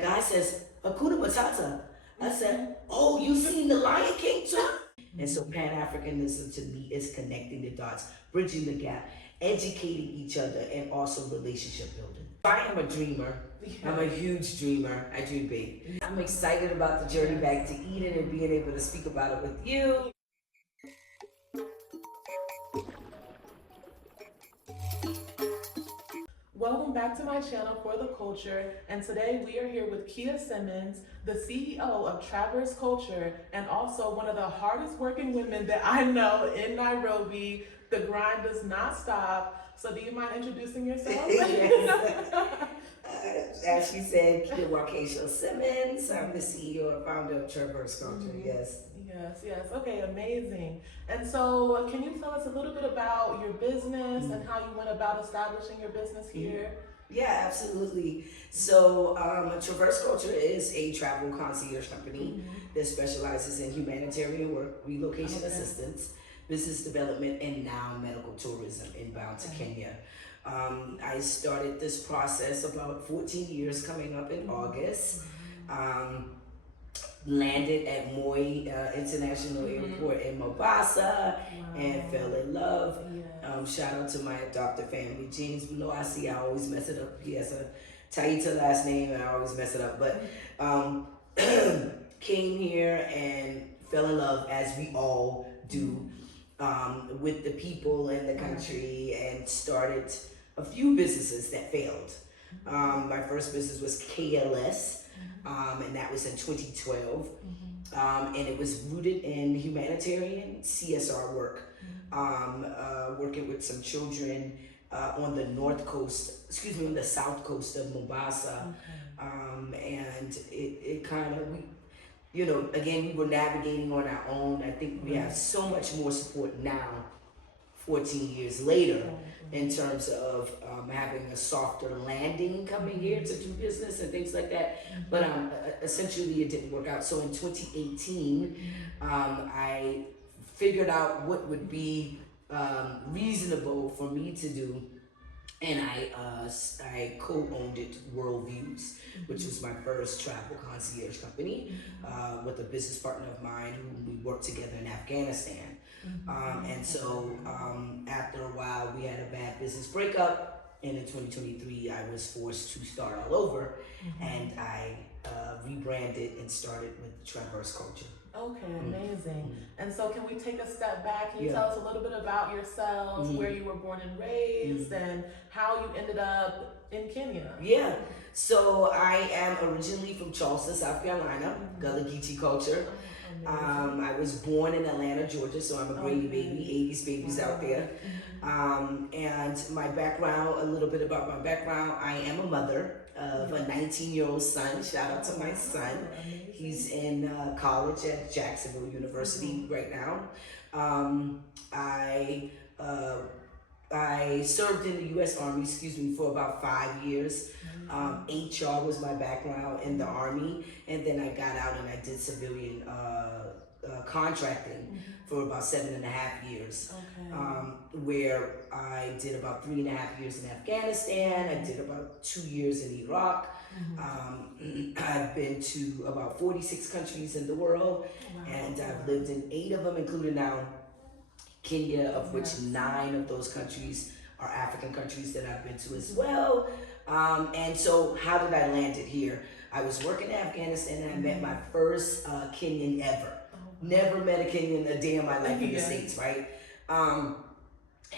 guy says, Hakuna Matata. I said, oh, you seen The Lion King too? And so Pan-Africanism to me is connecting the dots, bridging the gap, educating each other, and also relationship building. I am a dreamer. I'm a huge dreamer. I dream big. I'm excited about the journey back to Eden and being able to speak about it with you. Welcome back to my channel For the Culture, and today we are here with Kia Simmons, the CEO of Traverse Culture, and also one of the hardest working women that I know in Nairobi. The grind does not stop. So do you mind introducing yourself? As she said, Kia Simmons. I'm the CEO and founder of Traverse Culture, yes. Yes. Okay, amazing. And so can you tell us a little bit about your business and how you went about establishing your business here? Yeah, absolutely. So Traverse Culture is a travel concierge company that specializes in humanitarian work, relocation assistance, business development, and now medical tourism inbound to Kenya. I started this process about 14 years coming up in August. Landed at Moi International Airport in Mombasa and fell in love. Shout out to my adopted family. James Beloasi, I always mess it up. He has a Taita last name and I always mess it up. But came here and fell in love, as we all do, with the people in the country, and started a few businesses that failed. My first business was KLS. And that was in 2012. And it was rooted in humanitarian CSR work, working with some children on the on the south coast of Mombasa. And it kind of, again, we were navigating on our own. I think we have so much more support now, 14 years later, in terms of having a softer landing coming here to do business and things like that. But essentially it didn't work out. So in 2018, I figured out what would be reasonable for me to do. And I co-owned it, Worldviews, which was my first travel concierge company, with a business partner of mine who we worked together in Afghanistan. And so after a while, we had a bad business breakup. And in 2023, I was forced to start all over. And I rebranded and started with Traverse Culture. Okay, amazing. And so can we take a step back? Can you tell us a little bit about yourselves, where you were born and raised, and how you ended up in Kenya? Yeah, so I am originally from Charleston, South Carolina, Gullah Geechee culture. I was born in Atlanta, Georgia, so I'm a Grady baby, 80s babies out there. And my background, a little bit about my background, I am a mother of a 19-year-old son. Shout out to my son. He's in college at Jacksonville University right now. I served in the U.S. Army, for about 5 years. HR was my background in the Army, and then I got out and I did civilian contracting for about 7.5 years, where I did about 3.5 years in Afghanistan. I did about 2 years in Iraq. I've been to about 46 countries in the world, and I've lived in 8 of them, including now Kenya, of which 9 of those countries are African countries that I've been to as well. And so how did I land it here? I was working in Afghanistan and I met my first Kenyan ever. Never met a Kenyan a day in my life in the States, right?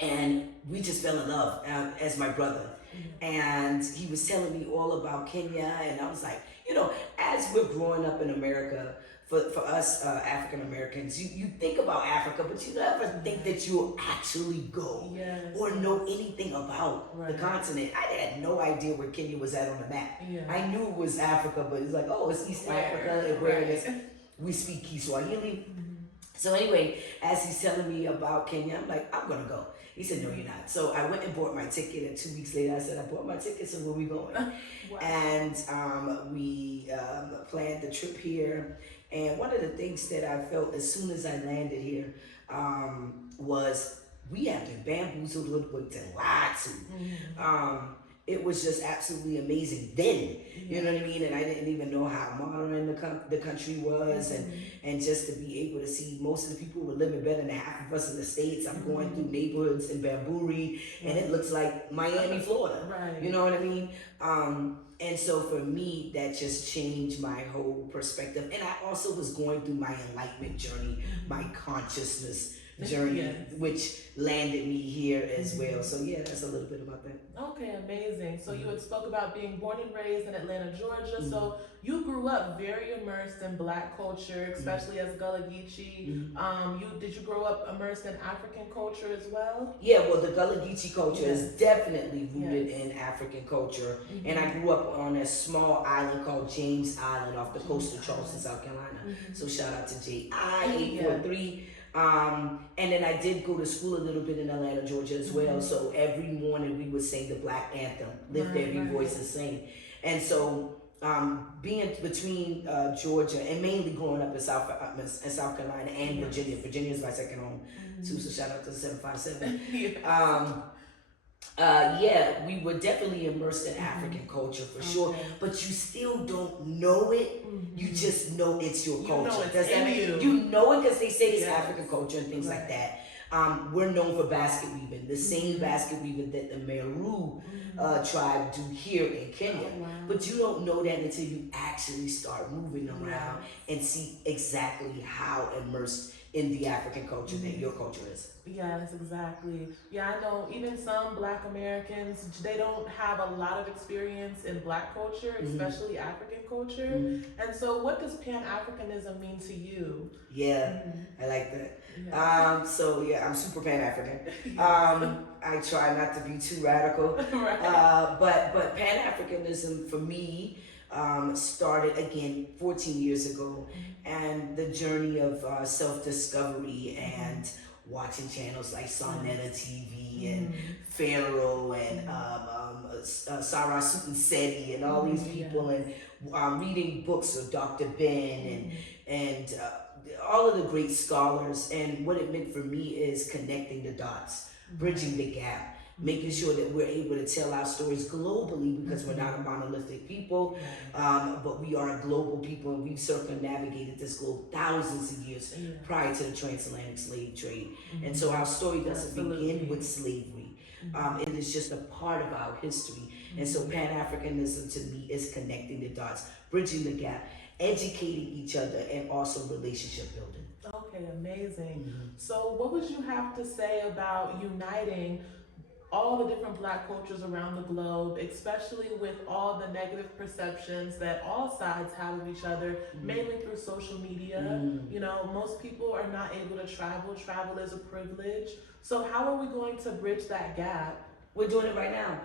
And we just fell in love as my brother. And he was telling me all about Kenya, and I was like, as we're growing up in America, for us African Americans, you think about Africa, but you never think that you'll actually go or know anything about the continent. I had no idea where Kenya was at on the map. I knew it was Africa, but it's like, oh, it's East Africa, and where it is. We speak Kiswahili. So anyway, as he's telling me about Kenya, I'm like, I'm gonna go. He said, no, you're not. So I went and bought my ticket, and 2 weeks later I said, I bought my ticket, so where we going? And we planned the trip here. And one of the things that I felt as soon as I landed here was we have been bamboozled, hoodwinked, and lied to. it was just absolutely amazing then. You know what I mean? And I didn't even know how modern the country was, and just to be able to see most of the people were living better than half of us in the States. I'm going through neighborhoods in Bamburi, and it looks like Miami, Florida. Right. You know what I mean? And so for me, that just changed my whole perspective. And I also was going through my enlightenment journey, my consciousness journey, which landed me here as well. So yeah, that's a little bit about that. Okay, amazing. So you had spoke about being born and raised in Atlanta, Georgia. So you grew up very immersed in Black culture, especially as Gullah Geechee. Did you grow up immersed in African culture as well? Yeah, well, the Gullah Geechee culture is definitely rooted in African culture. And I grew up on a small island called James Island off the coast of Charleston, South Carolina. So shout out to JI843. And then I did go to school a little bit in Atlanta, Georgia as well. So every morning we would sing the Black Anthem, lift every voice and sing. And so being between Georgia and mainly growing up in South Carolina and Virginia. Virginia is my second home too, so shout out to the 757. We were definitely immersed in African culture for sure, but you still don't know it. You just know it's your culture. Does that mean you know it because they say it's African culture and things like that? We're known for basket weaving, the same basket weaving that the Meru tribe do here in Kenya. But you don't know that until you actually start moving around and see exactly how immersed in the African culture that your culture is. Yes, exactly. Yeah, I know even some Black Americans, they don't have a lot of experience in Black culture, especially African culture. And so what does Pan-Africanism mean to you? Yeah, I like that. Yeah. I'm super Pan-African. I try not to be too radical. But Pan-Africanism for me started again 14 years ago, and the journey of self-discovery and watching channels like Sonetta TV and Pharaoh and Sarah Seti and all these people, and reading books of Dr. Ben and all of the great scholars. And what it meant for me is connecting the dots, bridging the gap, making sure that we're able to tell our stories globally, because we're not a monolithic people, but we are a global people, and we've circumnavigated this globe thousands of years prior to the transatlantic slave trade. And so our story doesn't begin with slavery. It is just a part of our history. And so Pan-Africanism to me is connecting the dots, bridging the gap, educating each other, and also relationship building. Okay, amazing. So what would you have to say about uniting all the different Black cultures around the globe, especially with all the negative perceptions that all sides have of each other, mainly through social media? You know, most people are not able to travel. Travel is a privilege. So how are we going to bridge that gap? We're doing it right now.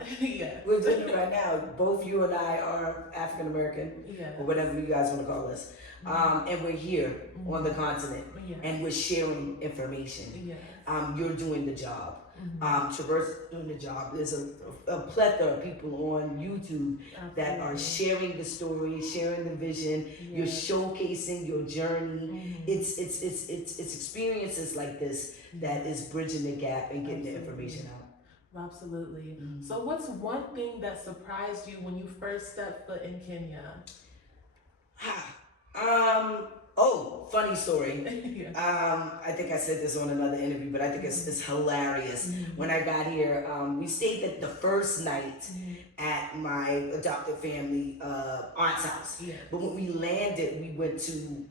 We're doing it right now. Both you and I are African American, or whatever you guys want to call us. And we're here on the continent, and we're sharing information. You're doing the job. Traverse doing the job. There's a plethora of people on YouTube that are sharing the story, sharing the vision. You're showcasing your journey. It's experiences like this that is bridging the gap and getting the information out. Absolutely. So what's one thing that surprised you when you first stepped foot in Kenya? Funny story. I think I said this on another interview, but I think it's hilarious. When I got here, we stayed at the first night at my adopted family aunt's house. But when we landed, we went to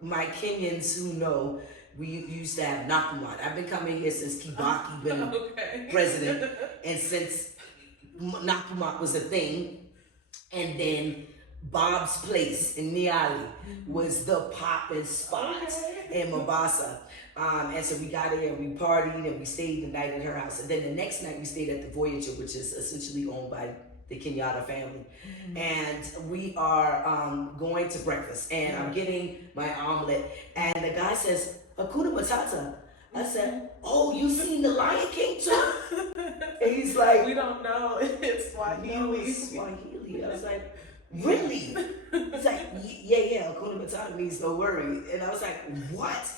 my Kenyans who know, we used to have Nakumat. I've been coming here since Kibaki been president, and since Nakumat was a thing. And then Bob's Place in Niali was the poppin' spot in Mombasa. And so we got here and we partied and we stayed the night at her house. And then the next night we stayed at the Voyager, which is essentially owned by the Kenyatta family. And we are going to breakfast, and I'm getting my omelet, and the guy says, Hakuna Matata. I said, oh, you seen the Lion King too? And he's like, we don't know. It's Swahili. No, it's Swahili. I was like, really? He's like, yeah, Hakuna Matata means no worry. And I was like, what?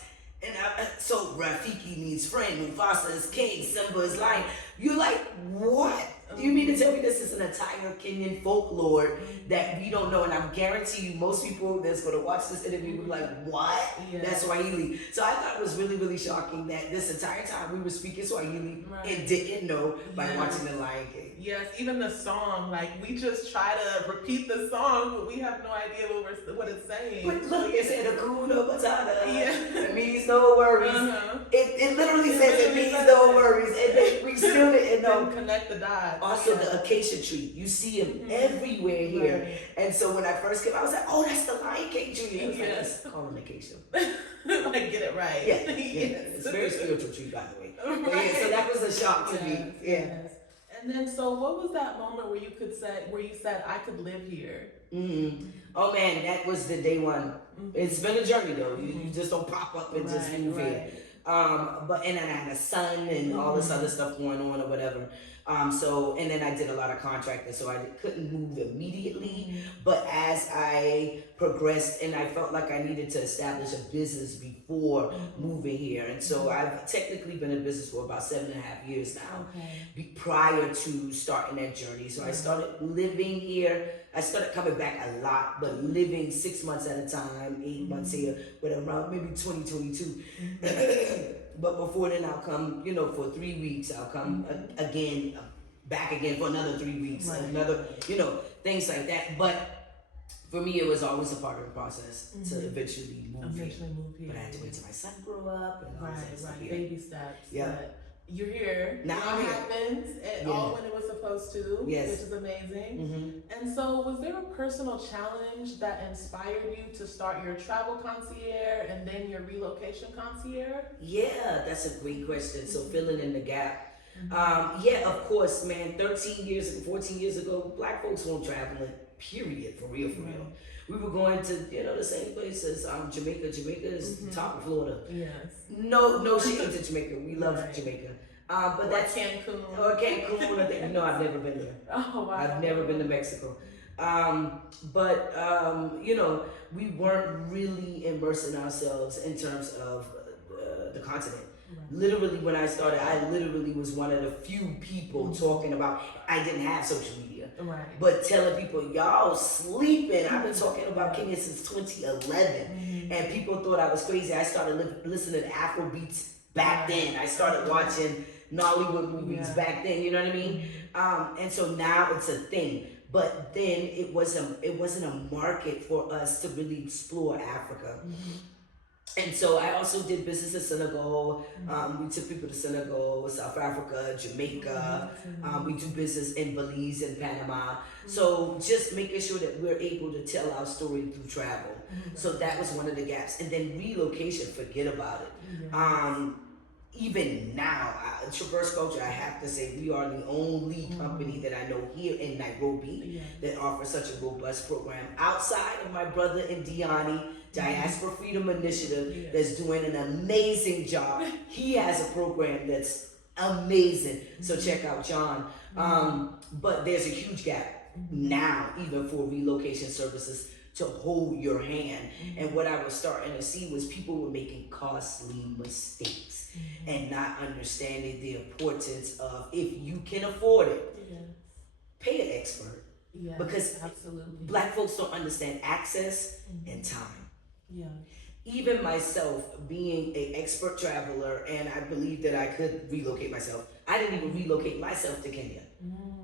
And so Rafiki means friend, Mufasa is king, Simba is lion. You're like, what? You mean to tell me this is an entire Kenyan folklore that we don't know? And I guarantee you, most people that's going to watch this interview will be like, what? Yeah. That's Swahili. So I thought it was really, really shocking that this entire time we were speaking Swahili and didn't know by watching The Lion King. Yes, even the song, like we just try to repeat the song, but we have no idea what it's saying. But look, it said Hakuna Matata. Yeah. It means no worries. It literally says it means no worries. And then we still didn't know. Connect the dots. Also, the acacia tree. You see them everywhere here. Right. And so when I first came, I was like, oh, that's the Lion King tree. I was like, let's call it acacia. Like, get it right. Yeah. It's a very spiritual tree, by the way. But yeah, so that was a shock to me. Yeah. Yes. And then, so what was that moment where you said, I could live here? Mm-hmm. Oh man, that was the day one. It's been a journey though. You just don't pop up and just move here. But and then I had a son and all this other stuff going on or whatever. And then I did a lot of contracting, so I couldn't move immediately. But as I progressed, and I felt like I needed to establish a business before moving here, and so I've technically been in business for about 7.5 years now. Prior to starting that journey, so I started living here. I started coming back a lot, but living 6 months at a time, 8 months here, but around maybe 2022. But before then, I'll come, for 3 weeks. I'll come again, back again for another 3 weeks, another, things like that. But for me, it was always a part of the process to eventually move here. But I had to wait till my son grew up and all that stuff. Baby steps. Yeah. But you're here. Now it I'm here. happens all when it was supposed to, which is amazing. And so, was there a personal challenge that inspired you to start your travel concierge and then your relocation concierge? Yeah, that's a great question. So filling in the gap. Of course, man, 14 years ago, Black folks weren't traveling, period, for real. We were going to, the same places. Jamaica. Jamaica is top of Florida. Yes. No shade to Jamaica. We love Jamaica. But that's Cancun. Or Cancun. I think, no, I've never been there. Oh, wow. I've never been to Mexico. We weren't really immersing ourselves in terms of the continent. Literally, when I started, I literally was one of the few people talking about, I didn't have social media, but telling people, y'all sleeping. I've been talking about Kenya since 2011, and people thought I was crazy. I started listening to Afro beats back then. I started watching Nollywood movies back then, you know what I mean? And so now it's a thing. But then it wasn't a market for us to really explore Africa. And so I also did business in Senegal. We took people to Senegal, South Africa, Jamaica. We do business in Belize and Panama. So just making sure that we're able to tell our story through travel. So that was one of the gaps. And then relocation, forget about it. Even now, Traverse Culture, I have to say, we are the only company that I know here in Nairobi that offers such a robust program. Outside of my brother in Diaspora Freedom Initiative, that's doing an amazing job. He has a program that's amazing. So check out John. But there's a huge gap now, even for relocation services, to hold your hand. And what I was starting to see was people were making costly mistakes and not understanding the importance of, if you can afford it, pay an expert. Because Black folks don't understand access and time. Even myself, being an expert traveler, and I believe that I could relocate myself, I didn't even relocate myself to Kenya.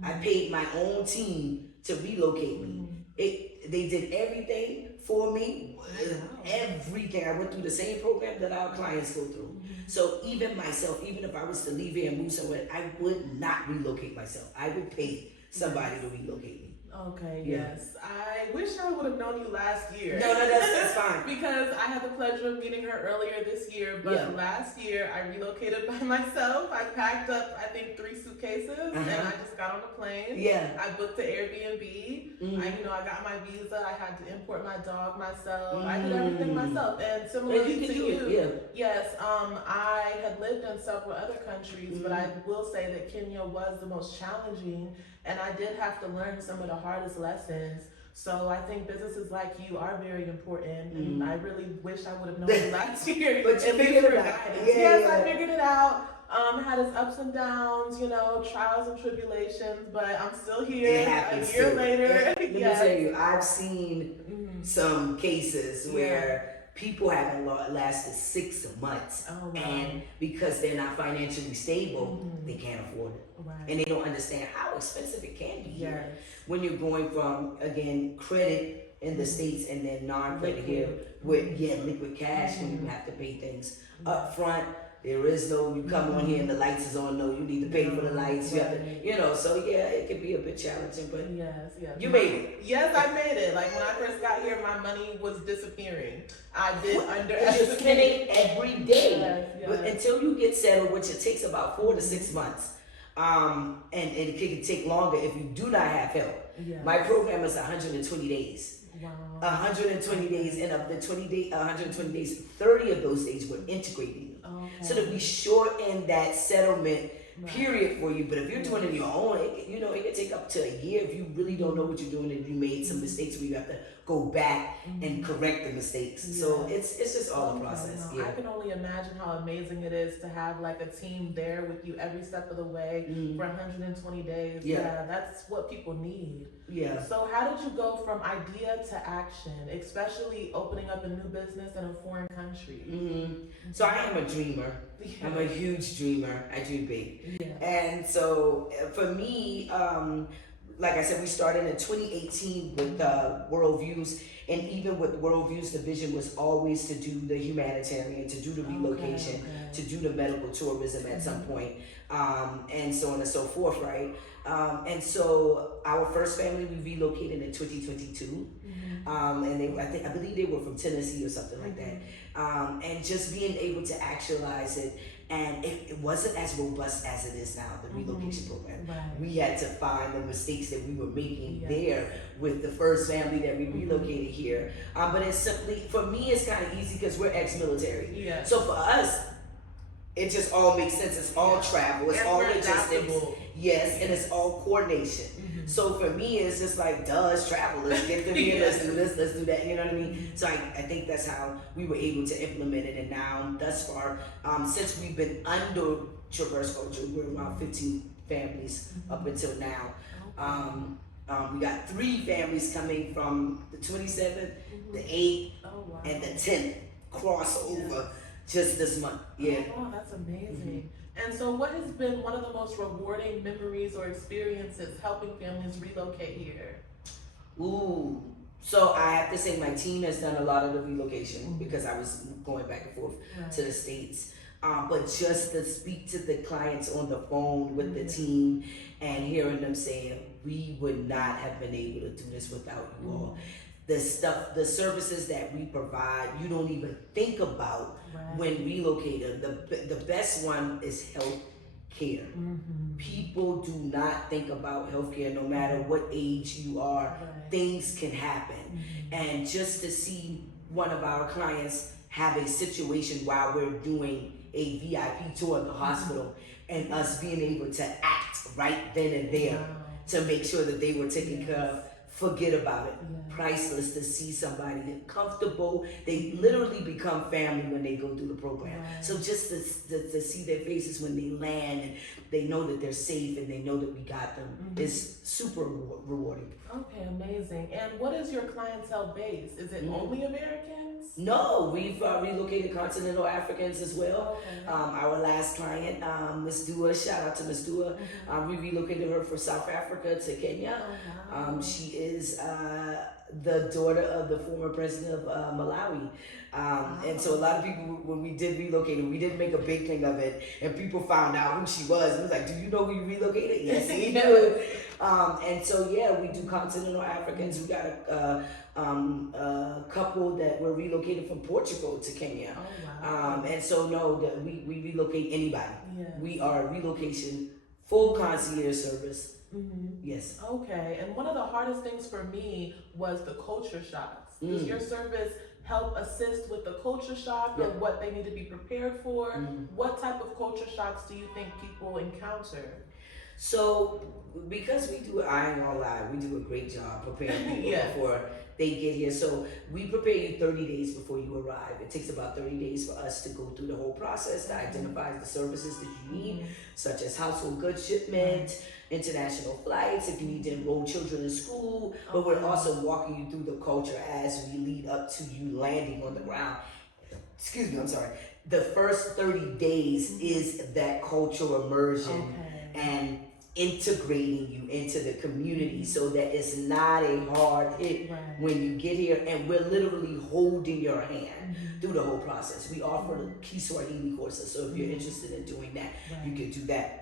I paid my own team to relocate me. They did everything for me, everything. I went through the same program that our clients go through. So even myself, even if I was to leave here and move somewhere, I would not relocate myself. I would pay somebody to relocate me. Okay, yes. I wish I would have known you last year. No, that's fine. Because I had the pleasure of meeting her earlier this year, but last year I relocated by myself. I packed up, I think, 3 suitcases, and I just got on a plane. I booked the Airbnb. I got my visa. I had to import my dog myself. I did everything myself. And similarly to you, yes, I had lived in several other countries, but I will say that Kenya was the most challenging. And I did have to learn some of the hardest lessons. So I think businesses like you are very important. And I really wish I would have known you last year. But you figured it out. Yes, I figured it out. Had its ups and downs, you know, trials and tribulations, but I'm still here It happens a year too. later. Let me Yes. tell you, I've seen some cases where people haven't lasted 6 months, Oh, wow. and because they're not financially stable, they can't afford it, Right. and they don't understand how expensive it can be here Yes. when you're going from, again, credit in the States and then non-credit here with liquid cash, and you have to pay things up front. There is no, you come on here and the lights is on, no, you need to pay for the lights, you have to, you know, so yeah, it can be a bit challenging, but Yes. you made it. Yes, I made it. Like when I first got here, my money was disappearing. I did You're underestimate. spending every day, Yes. but until you get settled, which it takes about 4 to 6 months, and it can take longer if you do not have help. Yes. My program is 120 days. Wow. 120 days, and of the 120 days, 30 of those days we're integrating you. Okay. So that we shorten that settlement period for you. But if you're doing it on your own, it can take up to a year if you really don't know what you're doing and you made some mistakes where you have to go back and correct the mistakes. So it's just all a process. No, I can only imagine how amazing it is to have like a team there with you every step of the way for 120 days. Yeah, that's what people need. Yeah. So how did you go from idea to action, especially opening up a new business in a foreign country? So I am a dreamer. I'm a huge dreamer. I dream big. Yeah. And so for me, like I said, we started in 2018 with Worldviews, and even with Worldviews, the vision was always to do the humanitarian, to do the relocation, to do the medical tourism at some point, and so on and so forth, right? And so our first family, we relocated in 2022, and I believe they were from Tennessee or something like that, and just being able to actualize it. And it wasn't as robust as it is now, the relocation program. Right. We had to find the mistakes that we were making there with the first family that we relocated here. But it's simply, for me, it's kind of easy because we're ex-military. Yeah. So for us, it just all makes sense. It's all travel. It's all logistics. Yes, and it's all coordination. So for me, it's just like, it's travel. Let's get them here. Let's do this. Let's do that. You know what I mean? So I think that's how we were able to implement it. And now, thus far, since we've been under Traverse Culture, we're around 15 families up until now. We got 3 families coming from the 27th, the 8th, and the 10th crossover just this month. Yeah. Oh, that's amazing. And so what has been one of the most rewarding memories or experiences helping families relocate here? Ooh. So I have to say my team has done a lot of the relocation because I was going back and forth to the States. But just to speak to the clients on the phone with the team and hearing them saying, we would not have been able to do this without you all. The services that we provide, you don't even think about when relocating. The best one is health care. People do not think about healthcare no matter what age you are. Things can happen. And just to see one of our clients have a situation while we're doing a VIP tour of the hospital and us being able to act right then and there to make sure that they were taken care of, forget about it. Priceless to see somebody comfortable. They literally become family when they go through the program. So just to see their faces when they land and they know that they're safe and they know that we got them is super rewarding. Okay, amazing. And what is your clientele base? Is it only Americans? No, we've relocated continental Africans as well. Our last client, Miss Dua, shout out to Miss Dua. We relocated her from South Africa to Kenya. She is the daughter of the former president of Malawi. And so a lot of people, when we did relocate her, we didn't make a big thing of it. And people found out who she was. It was like, do you know who you relocated? Yes, we do. And so, we do continental Africans. We got a couple that were relocated from Portugal to Kenya. And so, we relocate anybody. We are relocation, full concierge service. Yes. Okay, and one of the hardest things for me was the culture shocks. Does your service help assist with the culture shock or what they need to be prepared for? What type of culture shocks do you think people encounter? So because we do, I ain't gonna lie, we do a great job preparing people Yes. before they get here. So we prepare you 30 days before you arrive. It takes about 30 days for us to go through the whole process to identify the services that you need, such as household goods shipment, international flights, if you need to enroll children in school. But we're also walking you through the culture as we lead up to you landing on the ground. Excuse me, I'm sorry. The first 30 days is that cultural immersion and integrating you into the community so that it's not a hard hit when you get here, and we're literally holding your hand through the whole process. We offer Kiswahili courses, so if you're interested in doing that, you can do that.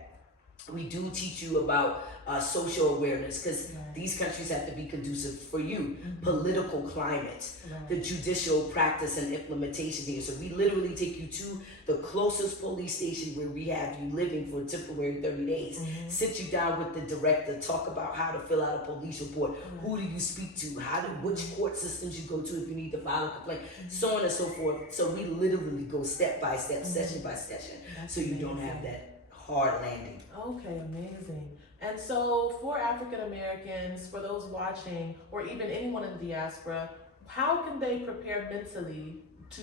We do teach you about social awareness, because these countries have to be conducive for you. Political climate, the judicial practice and implementation here. So we literally take you to the closest police station where we have you living for a temporary 30 days. Sit you down with the director, talk about how to fill out a police report, who do you speak to, which court systems you go to if you need to file a complaint, so on and so forth. So we literally go step by step, session by session, so you don't have that hard landing. Okay, amazing. And so for African Americans, for those watching, or even anyone in the diaspora, how can they prepare mentally to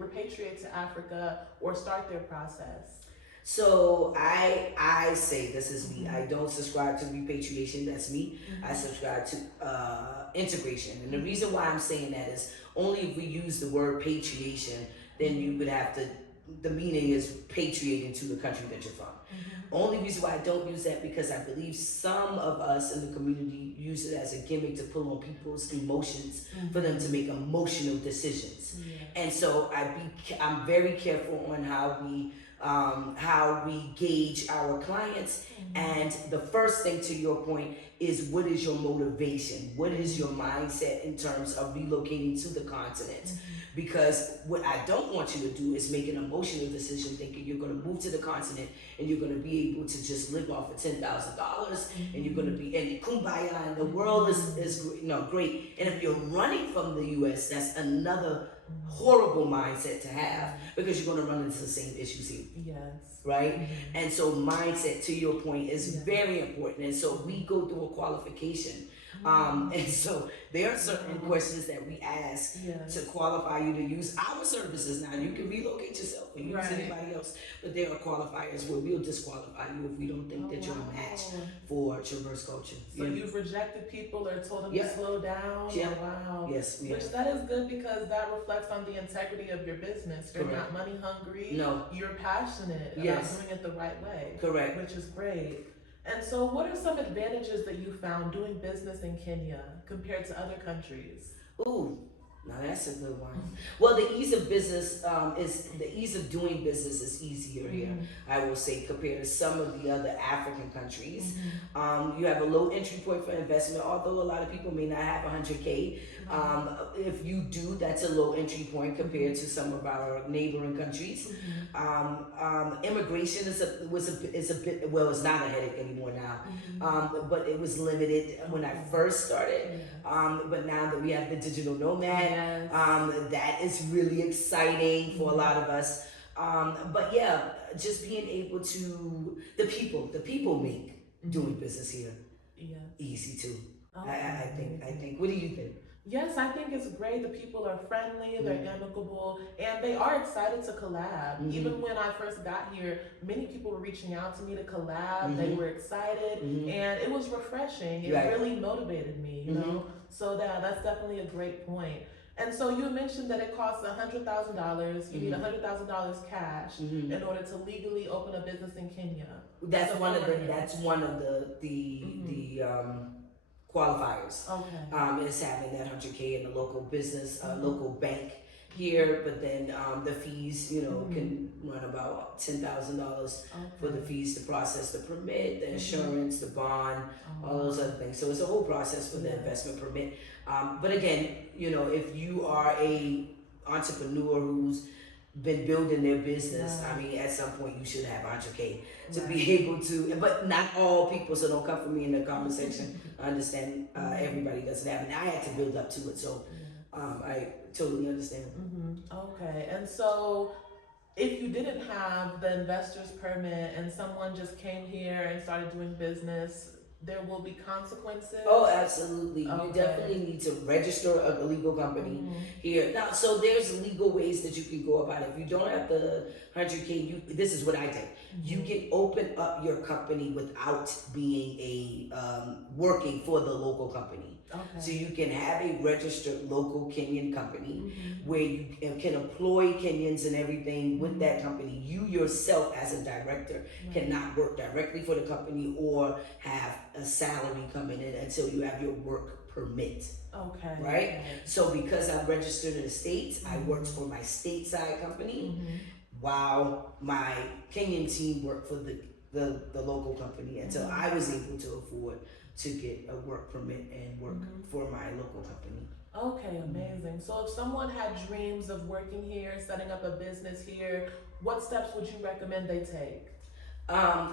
repatriate to Africa or start their process? So I say, this is me, I don't subscribe to repatriation, that's me. I subscribe to integration. And the reason why I'm saying that is only if we use the word patriation, then you would have to, the meaning is patriating to the country that you're from. Only reason why I don't use that, because I believe some of us in the community use it as a gimmick to pull on people's emotions for them to make emotional decisions. And so I'm very careful on how we gauge our clients. And the first thing, to your point, is what is your motivation? What is your mindset in terms of relocating to the continent? Because what I don't want you to do is make an emotional decision thinking you're going to move to the continent and you're going to be able to just live off of $10,000 and you're going to be in kumbaya and the world is great. And if you're running from the U.S., that's another horrible mindset to have, because you're going to run into the same issues here. Yes. Right? And so mindset, to your point, is very important. And so we go through a qualification. And so there are certain questions that we ask to qualify you to use our services. Now you can relocate yourself and use anybody else, but there are qualifiers where we'll disqualify you if we don't think that you're a match for Traverse culture. So you've rejected people or told them to slow down? Yeah. Wow. Yes, we Which that is good, because that reflects on the integrity of your business. You're not money hungry. No. You're passionate about doing it the right way. Correct. Which is great. And so what are some advantages that you found doing business in Kenya compared to other countries? Ooh, now that's a good one. Well, the ease of business the ease of doing business is easier here, I will say, compared to some of the other African countries. You have a low entry point for investment, although a lot of people may not have 100K. If you do, that's a low entry point compared to some of our neighboring countries. Immigration is a bit, well, it's not a headache anymore now, but it was limited when I first started. But now that we have the digital Nomad, that is really exciting for a lot of us. But yeah, just being able to, the people make doing business here easy too. I think. What do you think? Yes, I think it's great. The people are friendly, they're amicable, and they are excited to collab. Even when I first got here, many people were reaching out to me to collab. They were excited, and it was refreshing. It really motivated me, you know? So that's definitely a great point. And so you mentioned that it costs $100,000. You need $100,000 cash in order to legally open a business in Kenya. That's one of the qualifiers. Is having that 100K in a local business, local bank here, but then the fees, can run about $10,000 for the fees to process the permit, the insurance, the bond, all those other things. So it's a whole process for the investment permit. But again, if you are a entrepreneur who's been building their business, I mean, at some point you should have 100K to be able to, but not all people, so don't come for me in the conversation. I understand everybody doesn't have it. I had to build up to it, so I totally understand. Okay, and so if you didn't have the investor's permit and someone just came here and started doing business, there will be consequences? Oh, absolutely. You Okay. definitely need to register a legal company here. Now, so there's legal ways that you can go about it. If you don't have the 100K, this is what I did. You can open up your company without being working for the local company. Okay. So you can have a registered local Kenyan company where you can employ Kenyans and everything with that company. You yourself as a director cannot work directly for the company or have a salary coming in until you have your work permit. Okay. Right? Okay. So because I'm registered in the States, I worked for my stateside company while my Kenyan team worked for the local company until I was able to afford to get a work permit and work for my local company. Okay, amazing. So if someone had dreams of working here, setting up a business here, what steps would you recommend they take?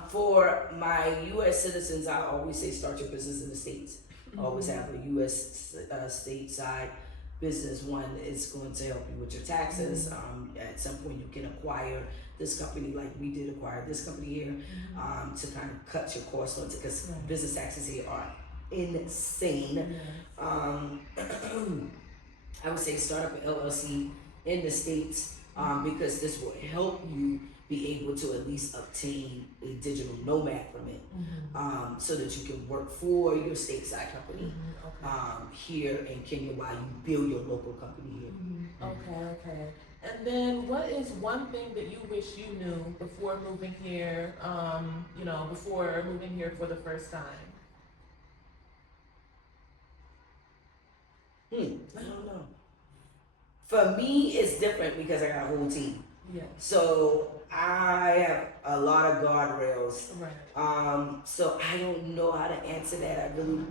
For my U.S. citizens, I always say start your business in the States. Always have a U.S. Stateside business. One is going to help you with your taxes. At some point, you can acquire this company, like we did acquire this company here, to kind of cut your costs on it, because business taxes here are insane. I would say start up an LLC in the States, because this will help you be able to at least obtain a digital nomad permit, so that you can work for your stateside company here in Kenya while you build your local company here. Okay. And then what is one thing that you wish you knew before moving here, before moving here for the first time? I don't know. For me, it's different because I got a whole team. Yeah. So I have a lot of guardrails. Right. So I don't know how to answer that. I really,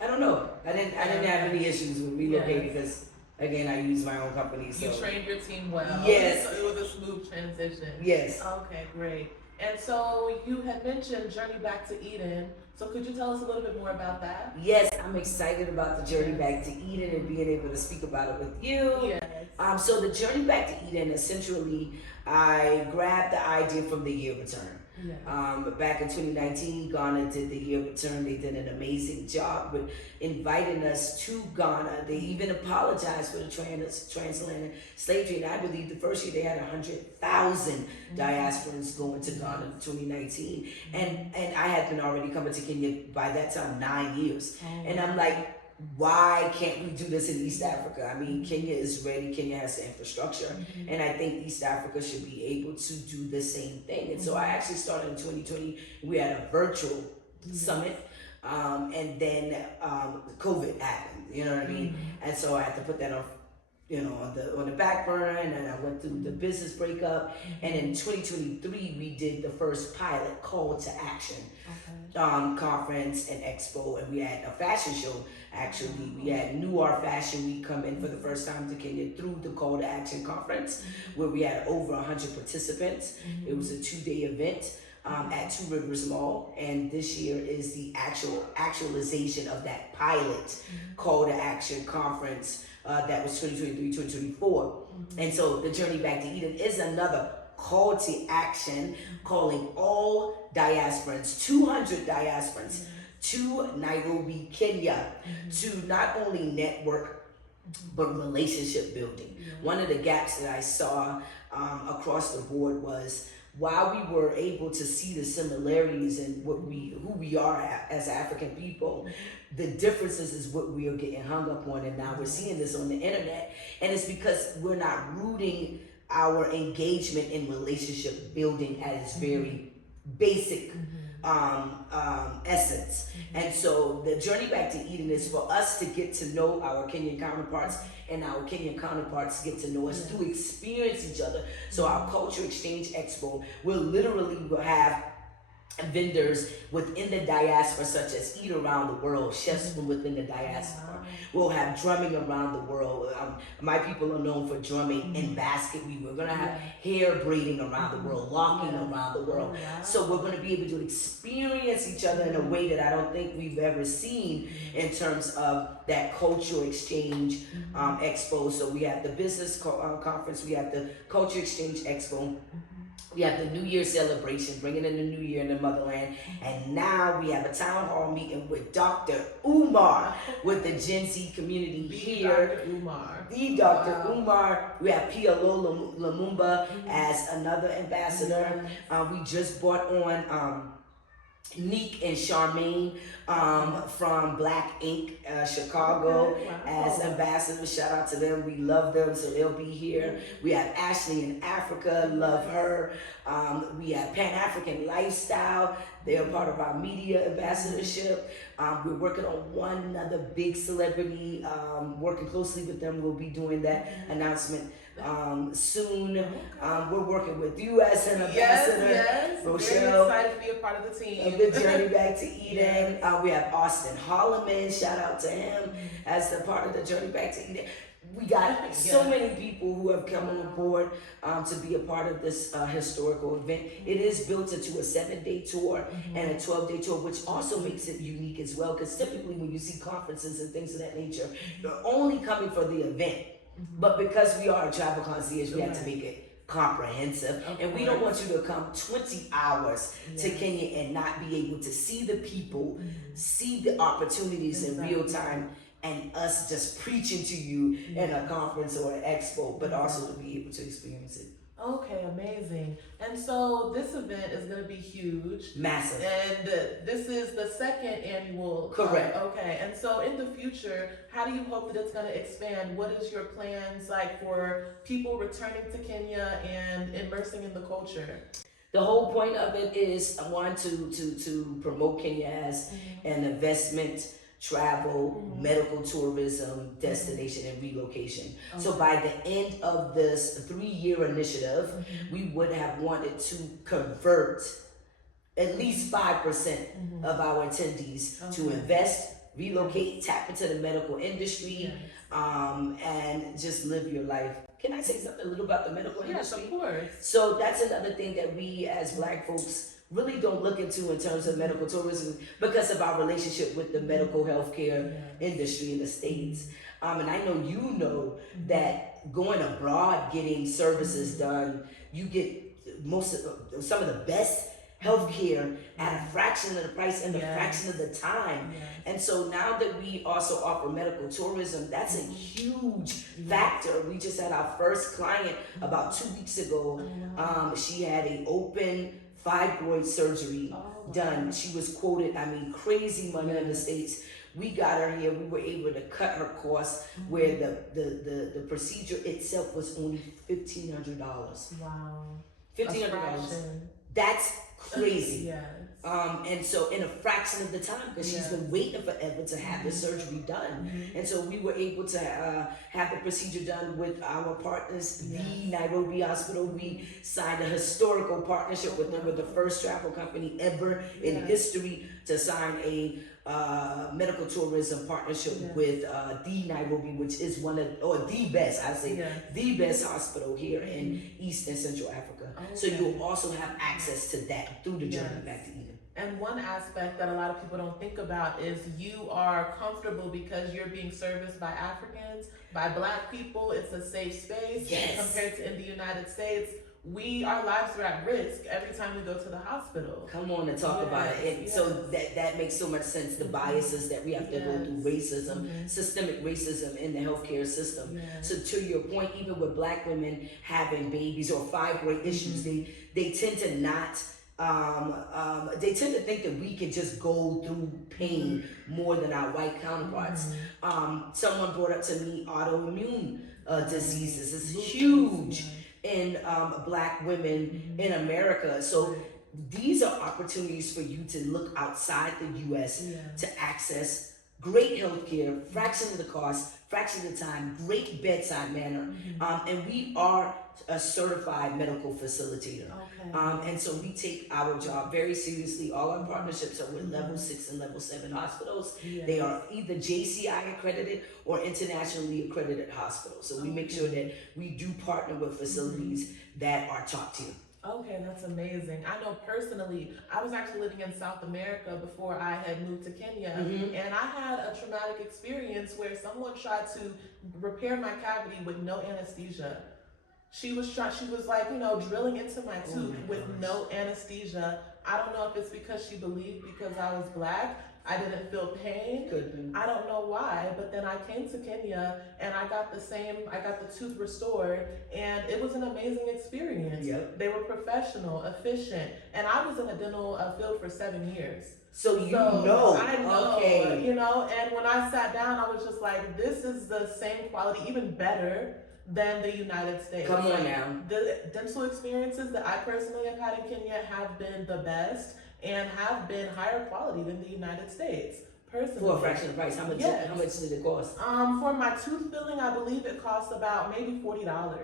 I don't know. I didn't have any issues with relocating because again, I use my own company. So you trained your team well. Yes. So it was a smooth transition. Yes. Okay, great. And so you had mentioned Journey Back to Eden. So could you tell us a little bit more about that? Yes, I'm excited about the Journey Back to Eden and being able to speak about it with you. Yes. So the Journey Back to Eden, essentially, I grabbed the idea from the Year Return. Yeah. Back in 2019, Ghana did the Year Return. They did an amazing job with inviting us to Ghana. They even apologized for the transatlantic slave trade. And I believe the first year they had 100,000 diasporans going to Ghana in 2019. And I had been already coming to Kenya by that time 9 years. And I'm like, why can't we do this in East Africa? I mean, Kenya is ready. Kenya has the infrastructure. And I think East Africa should be able to do the same thing. And so I actually started in 2020. We had a virtual summit. And then COVID happened, you know what I mean? And so I had to put that on, on the back burner, and then I went through the business breakup. And in 2023, we did the first pilot call to action conference and expo, and we had a fashion show. Actually, we had Noir Fashion Week come in for the first time to Kenya through the Call to Action conference, where we had over 100 participants. It was a 2-day event at Two Rivers Mall, and this year is the actualization of that pilot Call to Action conference that was 2023-2024. And so the Journey Back to Eden is another call to action, calling all diasporans, 200 diasporans, to Nairobi, Kenya, to not only network, but relationship building. One of the gaps that I saw across the board was, while we were able to see the similarities in who we are as African people, the differences is what we are getting hung up on. And now we're seeing this on the internet. And it's because we're not rooting our engagement in relationship building at its very basic essence. And so the Journey Back to Eden is for us to get to know our Kenyan counterparts, and our Kenyan counterparts get to know us through experience each other. So our Culture Exchange Expo will literally have vendors within the diaspora, such as Eat Around the World, chefs from within the diaspora. We'll have drumming around the world. My people are known for drumming and basket weaving. We're gonna have hair braiding around the world, locking around the world. So we're gonna be able to experience each other in a way that I don't think we've ever seen in terms of that cultural exchange expo. So we have the business conference, we have the culture exchange expo. We have the New Year celebration, bringing in the New Year in the motherland. And now we have a town hall meeting with Dr. Umar with the Gen Z community here. Dr. Umar. The Dr. Umar. We have Pia Lumumba as another ambassador. We just brought on Neek and Charmaine from Black Ink Chicago as ambassadors. Shout out to them. We love them, so they'll be here. We have Ashley in Africa. Love her. We have Pan-African Lifestyle. They're part of our media ambassadorship. We're working on one other big celebrity. Working closely with them. We'll be doing that announcement soon. We're working with you as an ambassador. Rochelle. Very excited to be a part of the team. A good journey back to Eden. We have Austin Holloman. Shout out to him as a part of the journey back to Eden. We got so many people who have come on board to be a part of this historical event. It is built into a 7-day tour and a 12-day tour, which also makes it unique as well. Because typically when you see conferences and things of that nature, you're only coming for the event. But because we are a travel concierge, we have to make it comprehensive. And we don't want you to come 20 hours to Kenya and not be able to see the people, see the opportunities in real time, and us just preaching to you in a conference or an expo, but also to be able to experience it. Okay, amazing. And so this event is going to be huge. Massive. And this is the second annual. Correct. Okay, and so in the future, how do you hope that it's going to expand? What is your plans like for people returning to Kenya and immersing in the culture? The whole point of it is, I want to promote Kenya as an investment, travel, medical tourism destination, and relocation. So by the end of this 3-year initiative, we would have wanted to convert at least 5% of our attendees to invest, relocate, tap into the medical industry, and just live your life. Can I say something a little about the medical industry? Yes, of course. So that's another thing that we as Black folks really don't look into in terms of medical tourism because of our relationship with the medical healthcare industry in the States. And I know you know that going abroad, getting services done, you get some of the best healthcare at a fraction of the price and a fraction of the time. And so now that we also offer medical tourism, that's a huge factor. We just had our first client about 2 weeks ago. She had an open fibroid surgery done. She was quoted, crazy money in the States. We got her here. We were able to cut her costs where the procedure itself was only $1,500. Wow. $1,500. That's crazy. And so in a fraction of the time, because she's been waiting forever to have the surgery done. And so we were able to have the procedure done with our partners, the Nairobi Hospital. We signed a historical partnership with them, with the first travel company ever in history to sign a medical tourism partnership with the Nairobi, which is the best hospital here in East and Central Africa. So you'll also have access to that through the journey back to Eden. And one aspect that a lot of people don't think about is you are comfortable because you're being serviced by Africans, by Black people. It's a safe space compared to in the United States. Our lives are at risk every time we go to the hospital. Come on and talk about it. And so that makes so much sense. The biases that we have to go through, racism, systemic racism in the healthcare system. So to your point, even with Black women having babies or fibroid issues, they tend to not. They tend to think that we can just go through pain more than our white counterparts. Someone brought up to me autoimmune diseases. It's huge in Black women in America. So these are opportunities for you to look outside the U.S. to access great healthcare, fraction of the cost, fraction of the time, great bedside manner, and we are a certified medical facilitator. Okay. And so we take our job very seriously. All our partnerships are with level 6 and level 7 hospitals. Yes. They are either JCI accredited or internationally accredited hospitals. So we make sure that we do partner with facilities that are top tier. Okay, that's amazing. I know personally, I was actually living in South America before I had moved to Kenya, and I had a traumatic experience where someone tried to repair my cavity with no anesthesia. She was like, drilling into my tooth with no anesthesia. I don't know if it's because she believed because I was black, I didn't feel pain. I don't know why, but then I came to Kenya and I got the tooth restored, and it was an amazing experience. Yep. They were professional, efficient, and I was in the dental field for 7 years. So I know, okay. And when I sat down, I was just like, this is the same quality, even better than the United States. Come on now. The dental experiences that I personally have had in Kenya have been the best and have been higher quality than the United States. Personally. For a fraction of the price. How much did it cost? For my tooth filling, I believe it costs about maybe $40.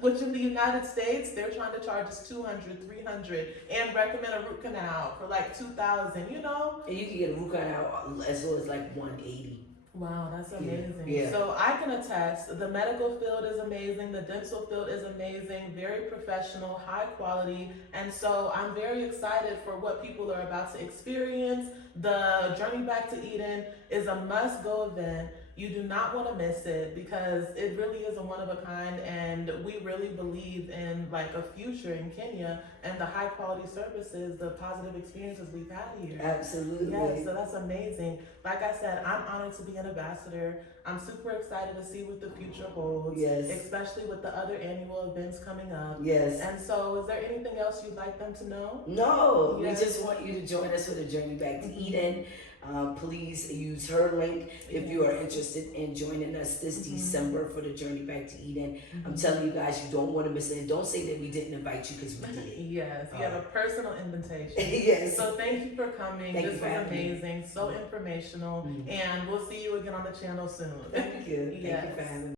Which in the United States, they're trying to charge us $200, $300, and recommend a root canal for like $2,000, And you can get a root canal as low as like $180. Wow, that's amazing. Yeah. So I can attest, the medical field is amazing, the dental field is amazing, very professional, high quality, and so I'm very excited for what people are about to experience. The Journey Back to Eden is a must-go event. You do not want to miss it because it really is a one of a kind, and we really believe in like a future in Kenya and the high quality services, the positive experiences we've had here. Absolutely. Yes, so that's amazing. Like I said, I'm honored to be an ambassador. I'm super excited to see what the future holds. Yes. Especially with the other annual events coming up. Yes. And so is there anything else you'd like them to know? No, Yes. we just want you to join us for the Journey Back to Eden. Please use her link if you are interested in joining us this December for the Journey Back to Eden. I'm telling you guys, you don't want to miss it. And don't say that we didn't invite you because we did. Yes, you have a personal invitation. Yes. So thank you for coming. Thank this you for was having me. amazing, so informational, and we'll see you again on the channel soon. Thank you. Yes. Thank you for having me.